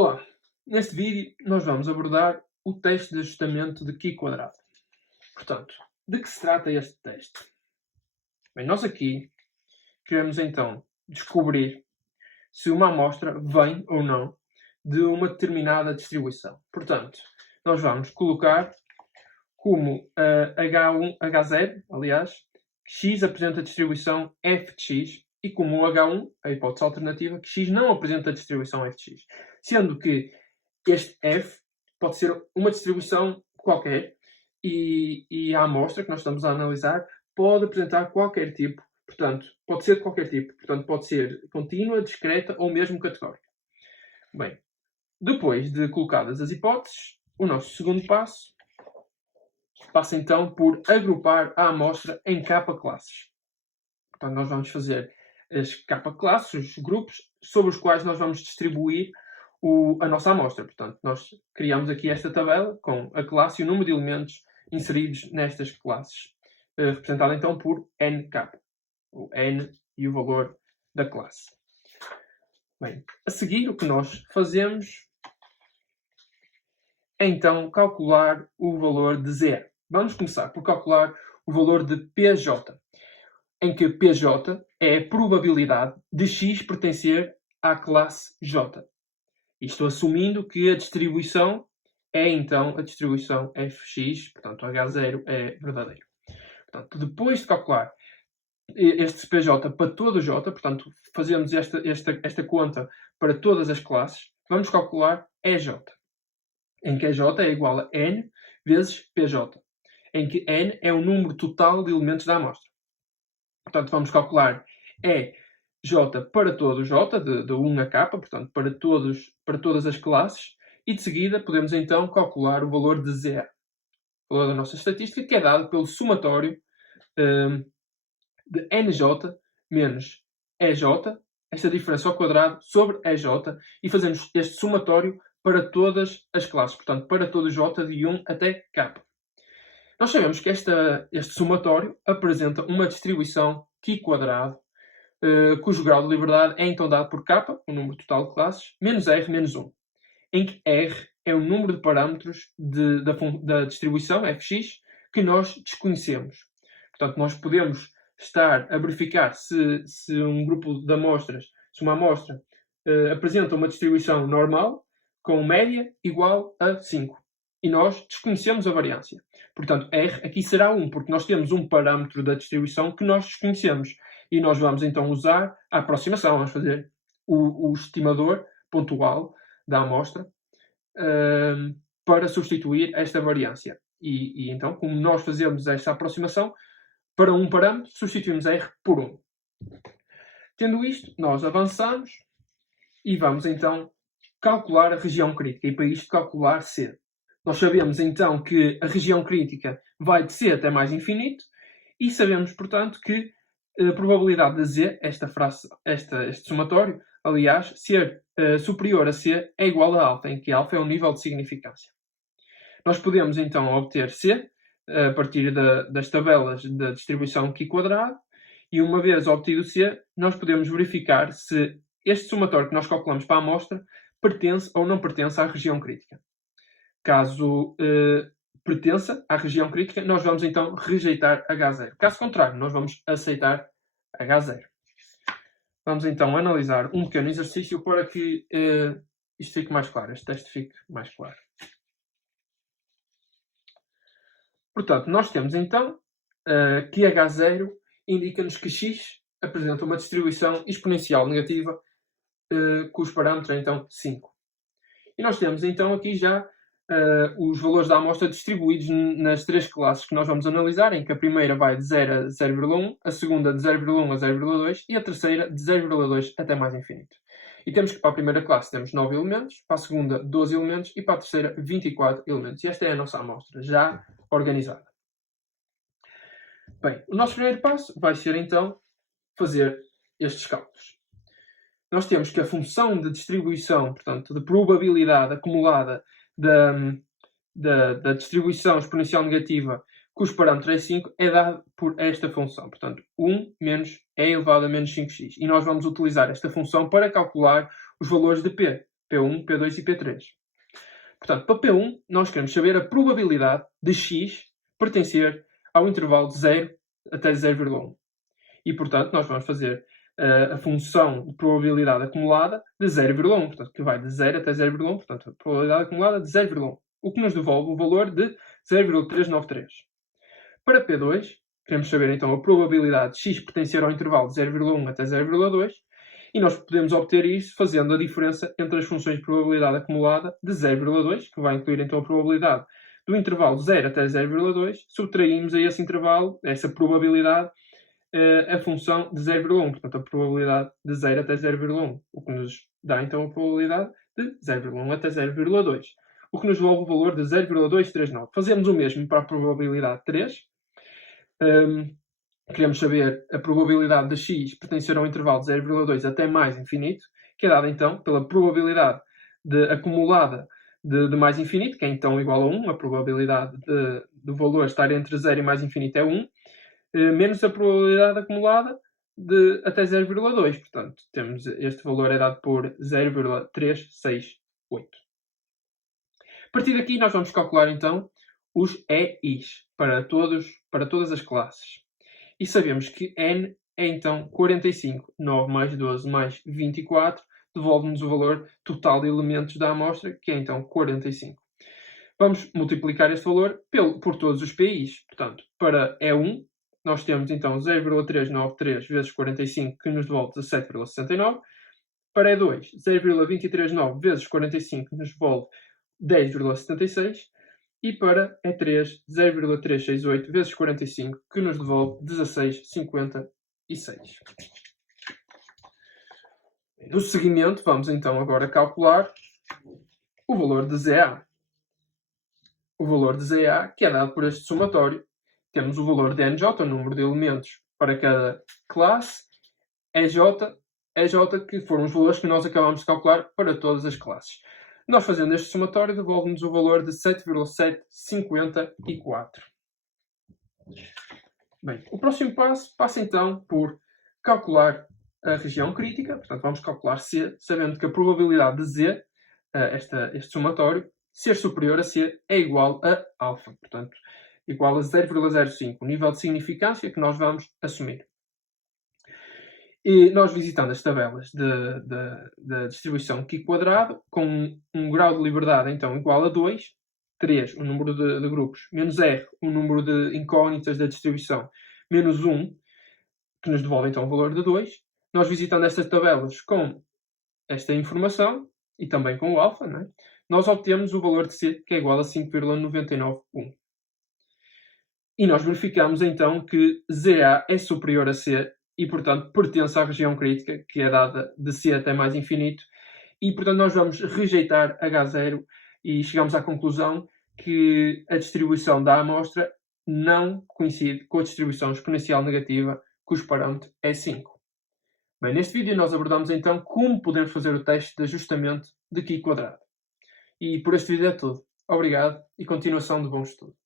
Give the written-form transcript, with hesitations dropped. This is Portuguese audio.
Olá, neste vídeo nós vamos abordar o teste de ajustamento de Q quadrado. Portanto, de que se trata este teste? Bem, nós aqui queremos então descobrir se uma amostra vem ou não de uma determinada distribuição. Portanto, nós vamos colocar como H0, aliás, x apresenta a distribuição f de x e como o H1, a hipótese alternativa, que x não apresenta a distribuição f de x. Sendo que este f pode ser uma distribuição qualquer e a amostra que nós estamos a analisar pode apresentar qualquer tipo, portanto, pode ser de qualquer tipo, portanto, pode ser contínua, discreta ou mesmo categórica. Bem, depois de colocadas as hipóteses, o nosso segundo passo passa então por agrupar a amostra em K-classes. Portanto, nós vamos fazer as K-classes, os grupos, sobre os quais nós vamos distribuir a nossa amostra. Portanto, nós criamos aqui esta tabela com a classe e o número de elementos inseridos nestas classes, representado então por nK. O n e o valor da classe. Bem, a seguir o que nós fazemos é então calcular o valor de Z. Vamos começar por calcular o valor de PJ, em que PJ é a probabilidade de X pertencer à classe J. Isto assumindo que a distribuição é então a distribuição fx, portanto H0 é verdadeiro. Portanto, depois de calcular este PJ para todo o J, portanto fazemos esta conta para todas as classes, vamos calcular EJ, em que EJ é igual a N vezes PJ, em que N é o número total de elementos da amostra. Portanto, vamos calcular EJ para todo o J, de 1 a K, portanto, para todas as classes, e de seguida podemos então calcular o valor de Z, o valor da nossa estatística, que é dado pelo somatório de NJ menos EJ, esta diferença ao quadrado sobre EJ, e fazemos este somatório para todas as classes, portanto, para todo o J de 1 até K. Nós sabemos que este somatório apresenta uma distribuição Q quadrado, cujo grau de liberdade é então dado por K, o número total de classes, menos R menos 1, em que R é o número de parâmetros da distribuição fx que nós desconhecemos. Portanto, nós podemos estar a verificar se um grupo de amostras, se uma amostra apresenta uma distribuição normal com média igual a 5. E nós desconhecemos a variância. Portanto, R aqui será 1, porque nós temos um parâmetro da distribuição que nós desconhecemos. E nós vamos então usar a aproximação, vamos fazer o estimador pontual da amostra para substituir esta variância. E então, como nós fazemos esta aproximação, para um parâmetro, substituímos R por 1. Tendo isto, nós avançamos e vamos então calcular a região crítica. E para isto calcular C. Nós sabemos então que a região crítica vai de C até mais infinito e sabemos, portanto, que a probabilidade de Z, este somatório, aliás, ser superior a C é igual a alfa, em que alfa é o nível de significância. Nós podemos então obter C a partir das tabelas da distribuição Q quadrado e uma vez obtido C, nós podemos verificar se este somatório que nós calculamos para a amostra pertence ou não pertence à região crítica. Caso pertença à região crítica, nós vamos então rejeitar H0. Caso contrário, nós vamos aceitar H0. Vamos então analisar um pequeno exercício para que isto fique mais claro, este teste fique mais claro. Portanto, nós temos então que H0 indica-nos que x apresenta uma distribuição exponencial negativa cujo parâmetro é então 5. E nós temos então aqui já os valores da amostra distribuídos nas três classes que nós vamos analisar, em que a primeira vai de 0 a 0,1, a segunda de 0,1 a 0,2 e a terceira de 0,2 até mais infinito. E temos que para a primeira classe temos 9 elementos, para a segunda 12 elementos e para a terceira 24 elementos. E esta é a nossa amostra já organizada. Bem, o nosso primeiro passo vai ser então fazer estes cálculos. Nós temos que a função de distribuição, portanto, de probabilidade acumulada da distribuição exponencial negativa cujo parâmetro é 5 é dado por esta função. Portanto, 1 menos e elevado a menos 5x. E nós vamos utilizar esta função para calcular os valores de P. P1, P2 e P3. Portanto, para P1, nós queremos saber a probabilidade de x pertencer ao intervalo de 0 até 0,1. E, portanto, nós vamos fazer a função de probabilidade acumulada de 0,1, portanto, que vai de 0 até 0,1, portanto, a probabilidade acumulada de 0,1, o que nos devolve o valor de 0,393. Para P2, queremos saber então a probabilidade de x pertencer ao intervalo de 0,1 até 0,2, e nós podemos obter isso fazendo a diferença entre as funções de probabilidade acumulada de 0,2, que vai incluir então a probabilidade do intervalo de 0 até 0,2, subtraímos a esse intervalo, essa probabilidade, a função de 0,1, portanto a probabilidade de 0 até 0,1, o que nos dá então a probabilidade de 0,1 até 0,2, o que nos devolve o valor de 0,239. Fazemos o mesmo para a probabilidade 3. Queremos saber a probabilidade de x pertencer ao intervalo de 0,2 até mais infinito, que é dada então pela probabilidade acumulada de mais infinito, que é então igual a 1, a probabilidade do valor estar entre 0 e mais infinito é 1, menos a probabilidade acumulada de até 0,2. Portanto, temos este valor é dado por 0,368. A partir daqui nós vamos calcular então os EIs para todas as classes. E sabemos que n é então 45. 9 mais 12 mais 24 devolve-nos o valor total de elementos da amostra, que é então 45. Vamos multiplicar este valor por todos os PIs. Portanto, para E1, nós temos então 0,393 vezes 45, que nos devolve 17,69. Para E2, 0,239 vezes 45, que nos devolve 10,76. E para E3, 0,368 vezes 45, que nos devolve 16,56. No seguimento, vamos então agora calcular o valor de ZA. O valor de ZA, que é dado por este somatório. Temos o valor de NJ, o número de elementos para cada classe, EJ, que foram os valores que nós acabamos de calcular para todas as classes. Nós fazendo este somatório devolve-nos o valor de 7,754. Bem, o próximo passo passa então por calcular a região crítica. Portanto, vamos calcular C, sabendo que a probabilidade de Z, este somatório, ser superior a C é igual a alfa. Portanto, igual a 0,05, o nível de significância que nós vamos assumir. E nós visitando as tabelas da distribuição Q quadrado, com um grau de liberdade então igual a 2, 3, o número de grupos, menos R, o número de incógnitas da distribuição, menos 1, que nos devolve então o valor de 2. Nós visitando estas tabelas com esta informação, e também com o alfa, não é? Nós obtemos o valor de C, que é igual a 5,991. E nós verificamos então que ZA é superior a C, e, portanto, pertence à região crítica, que é dada de C até mais infinito. E, portanto, nós vamos rejeitar H0 e chegamos à conclusão que a distribuição da amostra não coincide com a distribuição exponencial negativa, cujo parâmetro é 5. Bem, neste vídeo nós abordamos então como podemos fazer o teste de ajustamento de Q quadrado. E por este vídeo é tudo. Obrigado e continuação de bom estudo.